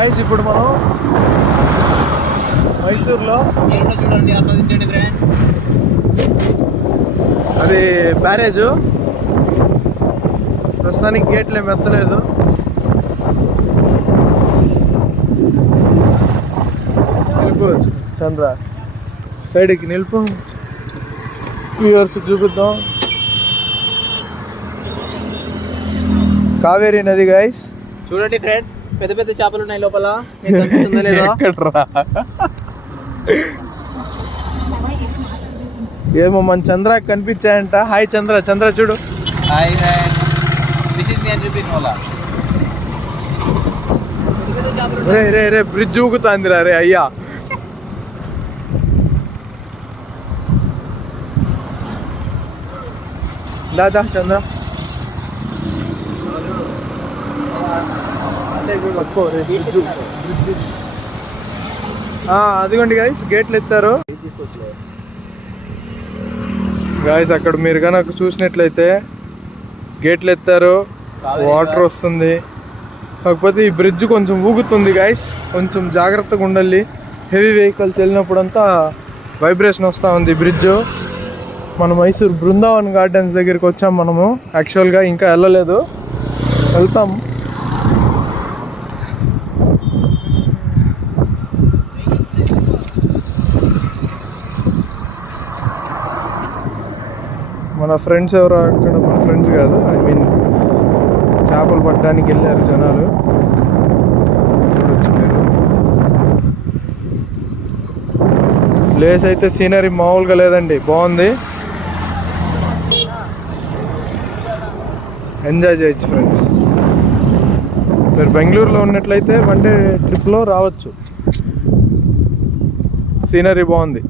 Guys ఇప్పుడు మనం మైసూర్లో చూడండి, ఆస్వాదించండి ఫ్రెండ్స్. అది బ్యారేజ్. ప్రస్తుతానికి గేట్లు ఏమి ఎత్తలేదు. నిలుపు చంద్ర, సైడ్కి నిలుపు, వ్యూవర్స్ చూపిద్దాం. కావేరీ నది గాయస్, చూడండి ఫ్రెండ్స్, పెద్ద పెద్ద చేపలు ఉన్నాయి లోపల. ఎక్కడ్రా? ఏమో మన చంద్ర కనిపించాయంట. హాయ్ చంద్ర. చంద్ర చూడు. Hi friends, this is me entry వల్ల. రే రే రే, బ్రిడ్జ్ ఊగుతాందిరా రే అయ్యా. దాదా చంద్ర, అదిగోండి గాయస్, గేట్లు ఎత్తారు గాయస్. అక్కడ మీరు కనుక చూసినట్లయితే గేట్లు ఎత్తారు, వాటర్ వస్తుంది. కాకపోతే ఈ బ్రిడ్జ్ కొంచెం ఊగుతుంది గాయస్, కొంచెం జాగ్రత్తగా ఉండాలి. హెవీ వెహికల్స్ వెళ్ళినప్పుడంతా వైబ్రేషన్ వస్తూ ఉంది బ్రిడ్జ్. మన మైసూర్ బృందావన్ గార్డెన్స్ దగ్గరికి వచ్చాం మనము. యాక్చువల్గా ఇంకా వెళ్ళలేదు, వెళ్తాం. మన ఫ్రెండ్స్ ఎవరో అక్కడ, మన ఫ్రెండ్స్ కాదు, ఐ మీన్ చేపలు పట్టడానికి వెళ్ళారు జనాలు. చూడొచ్చు మీరు. ప్లేస్ అయితే సీనరీ మామూలుగా లేదండి, బాగుంది. ఎంజాయ్ చేయొచ్చు ఫ్రెండ్స్. మీరు బెంగళూరులో ఉన్నట్లయితే వన్ డే ట్రిప్లో రావచ్చు. సీనరీ బాగుంది.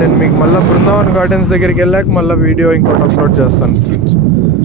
నేను మీకు మళ్ళీ బృందావన్ గార్డెన్స్ దగ్గరికి వెళ్ళాక మళ్ళీ వీడియో ఇంకోటి అప్లోడ్ చేస్తాను ఫ్రెండ్స్.